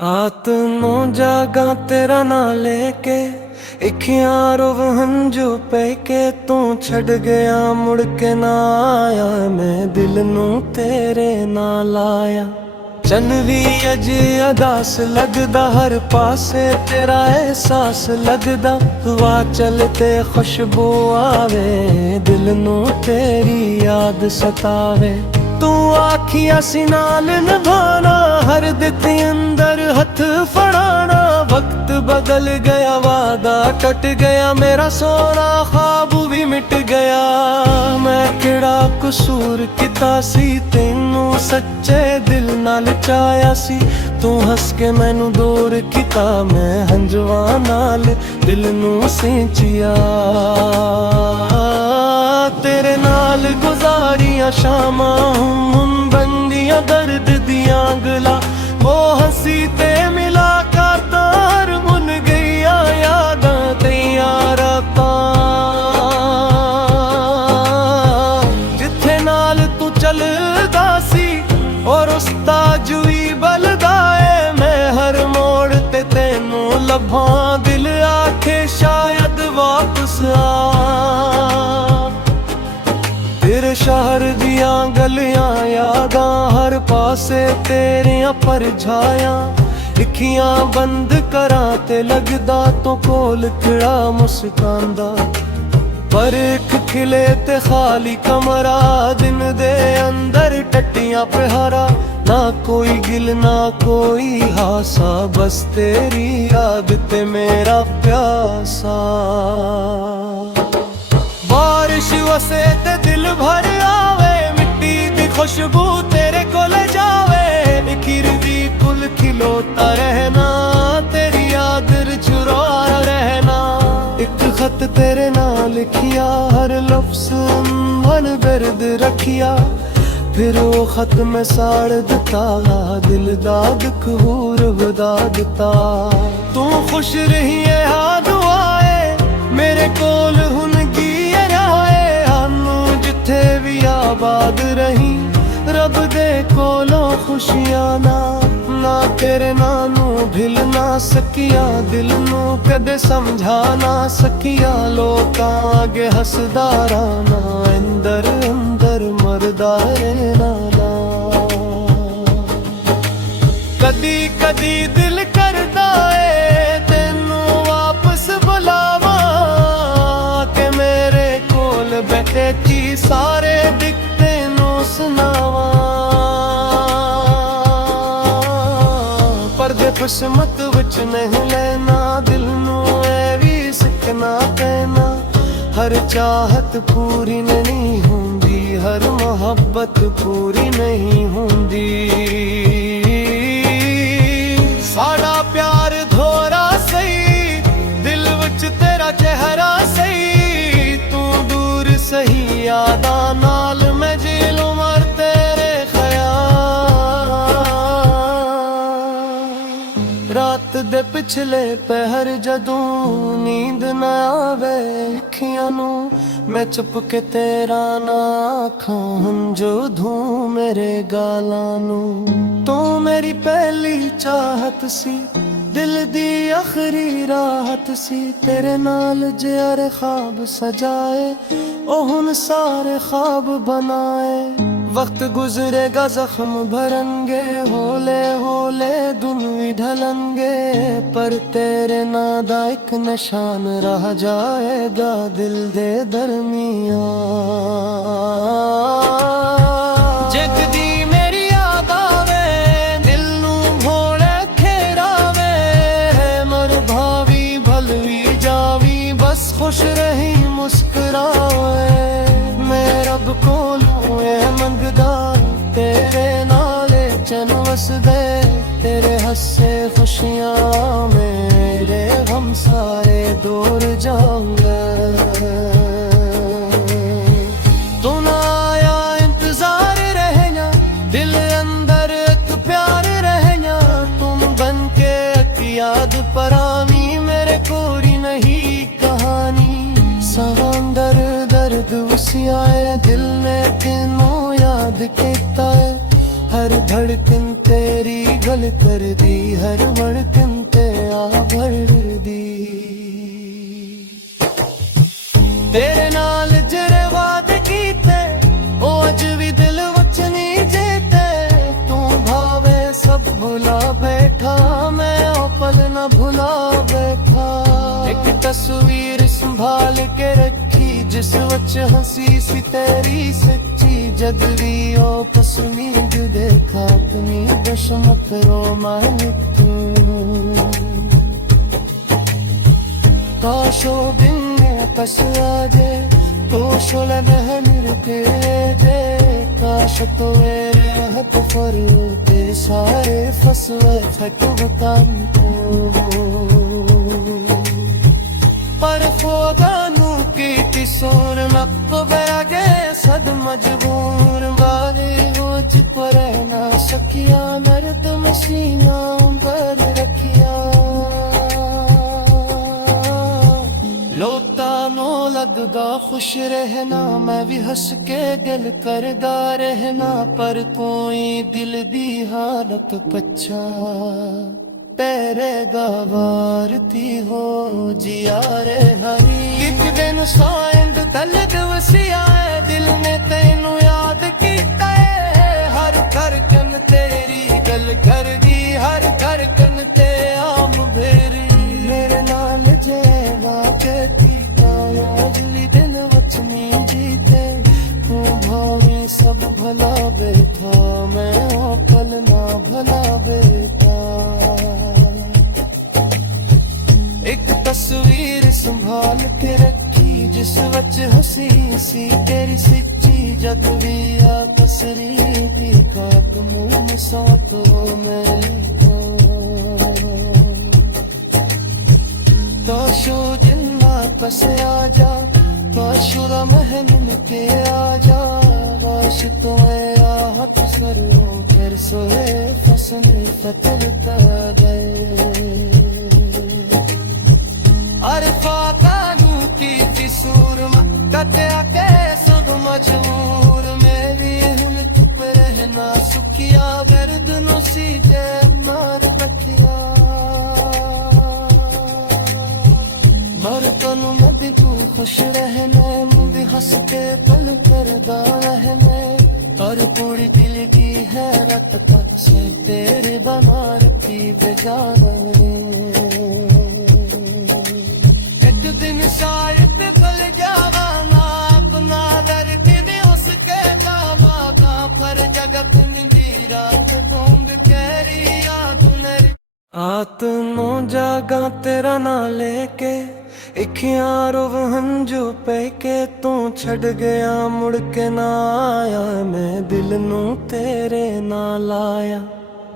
आत्मों जागा तेरा ना लेके इखियां रोव हंजू पे के तू छड़ गया मुड़ के ना आया। मैं दिल नू तेरे नाल आया। चन भी अज अदास लगदा हर पासे तेरा एहसास लगदा। हवा चलते खुशबू आवे दिल नू तेरी याद सतावे। तू आखिया सी नाल निभाना हर दिती अंदर हथ फड़ाना। वक्त बदल गया वादा टट गया मेरा सोना ख्वाब भी मिट गया। मैं किड़ा कसूर किता सी तेनू सच्चे दिल नाल चाया सी। तू हंस के मैनू दूर किता मैं हंजवा नाल दिल नू सिंचिया। तेरे नाल गुजारियां शामां हुन बंदियां दर्द दियां गला। वो हंसी ते मुलाकात हर मुन गईया यादां तेरियां रातां। जिथे नाल तू चलदा सी और उसता जुई बलदा ऐ। मैं हर मोड़ ते तेनू लभां दिल आखे शायद वापस आ। तेरे शहर दियां गलियां यादां हर पासे तेरियां परछायां। अखियां बंद करां ते लगदा तो कोल खड़ा मुस्कांदा। पर एक खिले ते खाली कमरा दिन दे अंदर टट्टियां पहारा। ना कोई गिल ना कोई हासा बस तेरी याद ते मेरा प्यासा। बारिश वसे ते दिल भर आवे मिट्टी दी खुशबू तेरे कोल जावे। इखिर दी कुल खिलोता रहना तेरी याद चुरा रहना। एक खत तेरे नाल लिखिया हर लफ्ज मन दर्द रखिया। फिर वो खत मैं साड़ दिता दिल दा दुख होर वधा दिता। तू खुश रही है हाँ दुआए मेरे कोल हुन भी आबाद रही। रब दे कोलों खुशियां ना तेरे नानू भिल ना सकिया। दिल नू कदे समझा ना सकिया। लोकां आगे हसदा रहना अंदर अंदर मरदा रहना। कदी कदी दिल करदा ऐ तेनू वापस बुलावा। के मेरे कोल बैठे ची सारे दिखते नू सुनावा। पर जे किस्मत विच नहीं लेना दिल नू ऐ भी सिखना पैना। हर चाहत पूरी नहीं हुंदी हर मोहब्बत पूरी नहीं हुंदी। साडा प्यार धोरा सही दिल विच तेरा चेहरा सही। तू दूर सही यादा नाल मैं जेल उमर तेरे ख्याल। रात दे पिछले पहर जदों नींद ना आवे अखियां नू मैं चुप के तेरा ना आखां हंजो धूं मेरे गालां नू। तू मेरी पहली चाहत सी दिल दी आखरी राहत सी। तेरे नाल जियारे ख्वाब सजाए ओ हुन सारे ख्वाब बनाए। वक्त गुजरेगा जख्म भरनगे होले होले दिन भी ढलनगे। पर तेरे नादा एक निशान रह जाएगा दिल दे दरमियां। जगदी मेरी याद आवे दिल नू भोले खेरावे। मर भावी भलवी जावी बस खुश रही मुस्कुरावे। मैं रब कोलों मंगदा तेरे नाले चन वसदे। तेरे हस्से खुशियां मेरे गम सारे दूर जाऊंगा। तू ना आया इंतजार रहना दिल अंदर एक प्यार रहना। तुम बन के एक याद परानी मेरे कोरी नहीं कहानी। समंदर दर्द उसियाए दिल ने तेनू याद किता है। हर धड़कन तेरी गल कर दी हर वड़कन ते आ भरदी। तेरे नाल जेरे वादे कीते ओ अज भी दिल वच नहीं जेते। तू भावे सब भुला बैठा, मैं ओ पल न भुला बैठा। एक तस्वीर संभाल के रखी जिस वच हंसी सी तेरी सच्ची। जद भी ओ पसमी जो देखा अपनी बशमत रो मालिक तू। काशो दिन कस आजे तो शोले बहन के जे। काश तो मेरे हथ पर ते सारे फसवे थक बतान पर फोगानू की सोर नक बैगे सद मजबूर। बारे हो चुप रहना सकिया मर्द मसीना पर रखिया। लोता नो लगदा खुश रहना, मैं भी हंस के गल करदा रहना। पर कोई दिल दी हालत पच्छा तेरे गवारती हो जिया रे हरी। एक दिन साइंद दलद वसिया है दिल ने तेनू याद कीता है। हर धड़कन तेरी गल कर दी, हर धड़कन ते आम भेरी। मेरे नाल जेवा कहती अगली दिन वचनी जीते। तू भावे सब भला बैठा, मैं ओ पल ना भला बैठा। एक तस्वीर संभाल के रखी जिस वच हंसी सी तेरी सच्ची। जद भी आ कसरी भी खाक मुंह सा तो मैं लिखो। काशो दिल वापस आ जा, काशुरा महन के आ जा। काश तो आहत सरो फिर सोए फसने फतरता गए। अरफा कानू की सूरमा कत्या के सब मजबूर। मेरी हुन चुप रहना सुखिया गर्दनों सीधे मार रखिया। मर तनु में भी तू खुश रहने, मुझे हंस के पल करदा रहने। और पूरी दिल दी है रत पक्षे तेरे बना रखी बेजान रे। शायद पल जावा ना अपना दर्द भी उसके कामा का। पर जगत निजी रात ढूंढ कैरी याद नर। आतनो जागा तेरा ना लेके इखिया रोव हंजू पे के। तू छड़ गया मुड़ के ना आया, मैं दिल नू तेरे नाल आया।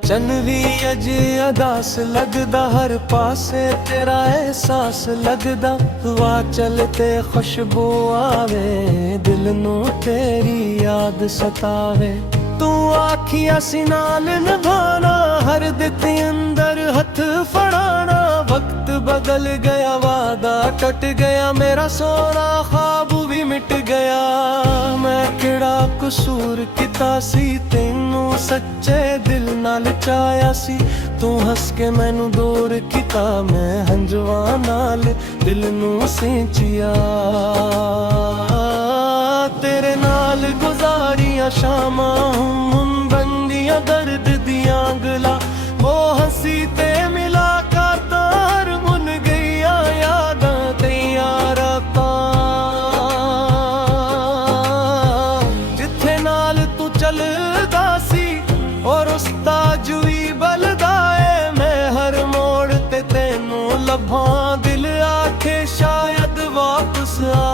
चन भी अज अदास लगदा, हर पासे तेरा एहसास लगदा। हवा चलते खुशबू आवे, दिल नू तेरी याद सतावे। तू आखिया सी नाल निभाना, हर दित अंदर हथ फड़ाना। वक्त बदल गया वादा टट गया, मेरा सोना ख्वाब भी मिट गया। मैं किड़ा कसूर किता सी, तेनू सच्चे दिल नाल चाया सी। तू हंस के मैनू दूर किता, मैं हंजवा नाल दिल नू सींचिया। तेरे नाल गुजारियां शामां हुन बंदियां दर्द दियां गला। वो हंसी ते मिला तार मुन गईया यादां तेरियां रातां। जिथे नाल तू चलदा सी और उसदा जुई बलदा है। मैं हर मोड़ ते तेनू लभां, दिल आखे शायद वापस आ।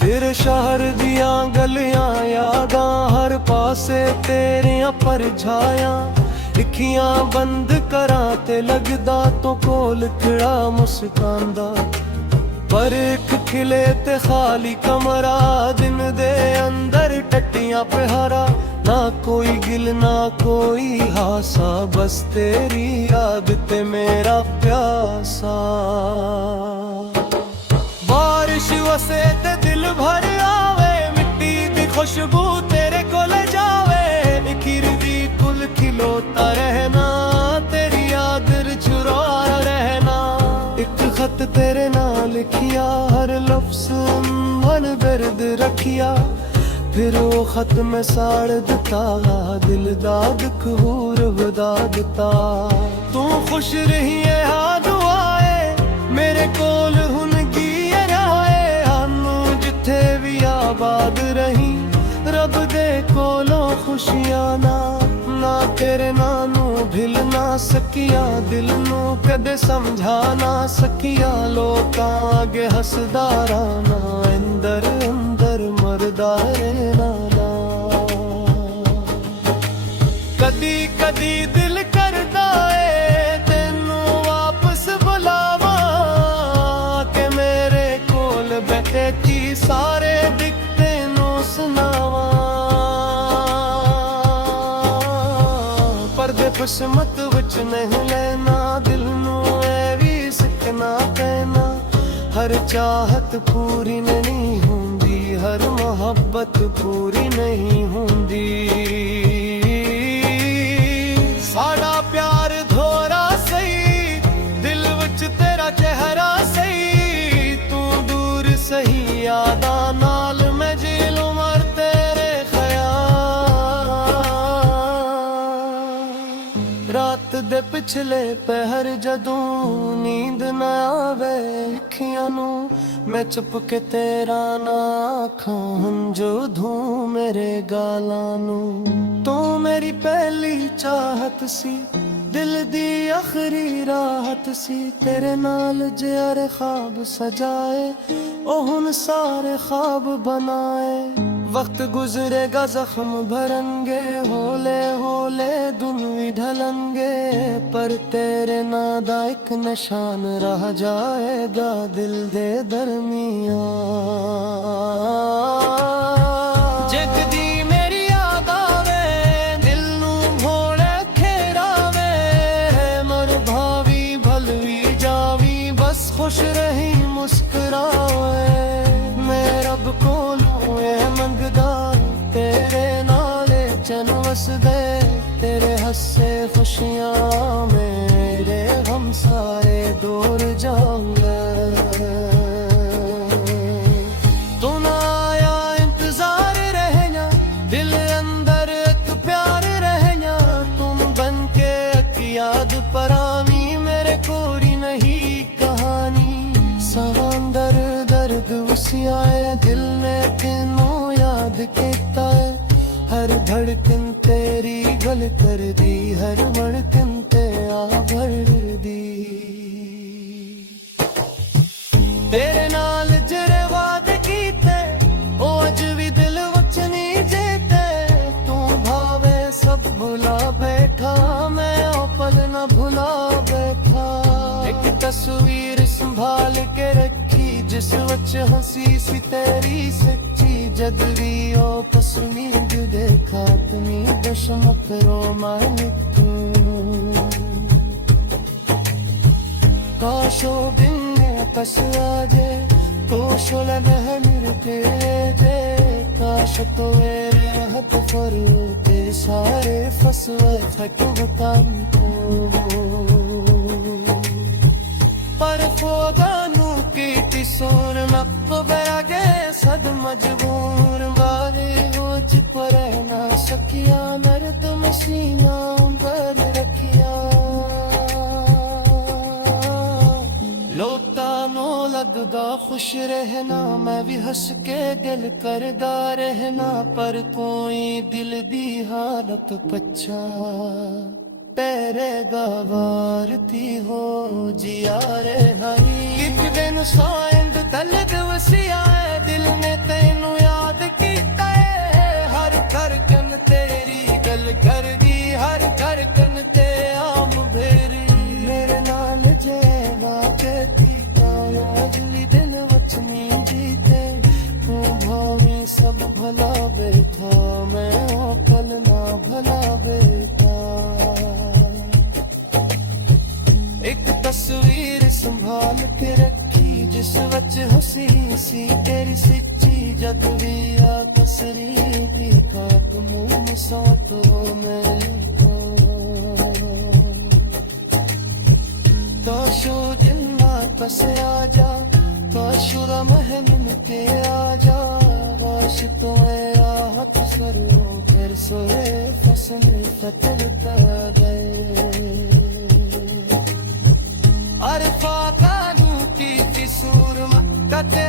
तेरे शहर दियां गलियां यादां, हर पासे तेरियां परछायां। अखियां बंद करां ते लगदा तो कोल खड़ा मुस्कांदा। पर एक खिले ते खाली कमरा, दिन दे अंदर टट्टियां पहारा। ना कोई गिल ना कोई हासा, बस तेरी याद ते मेरा प्यासा। बारिश वसे ते दिल भर आवे, मिट्टी दी खुशबू तेरे कोल जावे। खीर दी फुल खिलोता याद रखिया फिर वो खत में साड़ दिता दिल दा दुख होर वधा दिता तू खुश रही है हाँ दुआए मेरे कोल हुन की राए आनू जिथे भी आबाद रही रब दे कोलों खुशियां ना तेरे नानू भिल ना सकिया दिल नू कदे समझा ना सकिया लोकां अगे हसदारा ना अंदर अंदर मरदा रहना ना कदी कदी दिल करदा ए तेनू वापस बुलावा के मेरे कोल बैठे ची सारे दिखते नू सुनावा पर्दे खुशमत विच नहीं लेना दिल नू ऐ भी सिखना पैना हर चाहत पूरी नहीं होंदी हर मोहब्बत पूरी नहीं होंदी साड़ा प्यार धोरा सही दिल विच तेरा चेहरा सही तू दूर सही यादा नाल मैं जेलूं मर तेरे ख्याल रात दे पिछले पहर जदों नींद ना आवे अखियां नू मैं चुप के तेरा ना आखां जो धूं मेरे गालां नू तू मेरी पहली चाहत सी दिल दी आखरी राहत सी तेरे नाल जियारे ख्वाब सजाए ओ हुन सारे ख्वाब बनाए वक्त गुजरेगा जख्म भरंगे होले होले दिन भी ढलंगे पर तेरे नादा एक निशान रह जाएगा दिल दे दरमियां जगदी मेरी याद आवे दिल नू भोले खेरावे मर भावी भलवी जावी बस खुश रही मुस्कुरावे मैं रब कोलों ऐ मंगदा तेरे नाले चन वसदे तेरे हंसे खुशियां मेरे हम सारे दूर जाऊंगे तू ना आया इंतजार रहना दिल अंदर एक प्यार रहना तुम बन के एक याद परानी मेरे कोरी नहीं कहानी समंदर दर्द उसी आए दिल ने तेनू याद किता है हर धड़कन तेरी गल कर दी हर धड़कन ते आ भर दी तेरे नाल जरे वादे कीते ओ अज भी दिल वच नहीं जेते तू भावे सब भुला बैठा मैं ओ पल न भुला बैठा एक तस्वीर संभाल के रखी जिस वच हंसी सी तेरी सच्ची जद भी ओ पसनी देखा तुमी दशमत रो मालिक तू काशो दिन कस आजे कोशो लगे मिलते दे काश तो रहत फरूते सारे फसवे थक बताम पर फोदानू की सोर मक्को बरागे सद मजबूर बारे होज पर ना सकिया मर्द मसीना पर रखिया लोटा नो लगदा खुश रहना मैं भी हंस के दिल करदा रहना पर कोई दिल दी हालत पच्छा तेरे गवारती हो जिया रे हरी एक दिन साइंद दलद वसिया दिल ने तेनू याद कीता है हर धड़कन तेरी गल कर दी हर धड़कन ते आम भेरी मेरे नाल जेवा के तीता अगली दिन वचनी जीते तू भावी सब भला बैठा मैं ओ कल ना भला बैठा एक तस्वीर संभाल के रखी जिस वच हंसी सी तेरी सच्ची जद भी आ कसरी भी खाक मुंह सा तो मैं काशो दिल ना पस आ जा काशुरा महन के आ जा आश तो आहत सरो फिर सोए फसल फतर गए अरे फाका की सूरमा कटे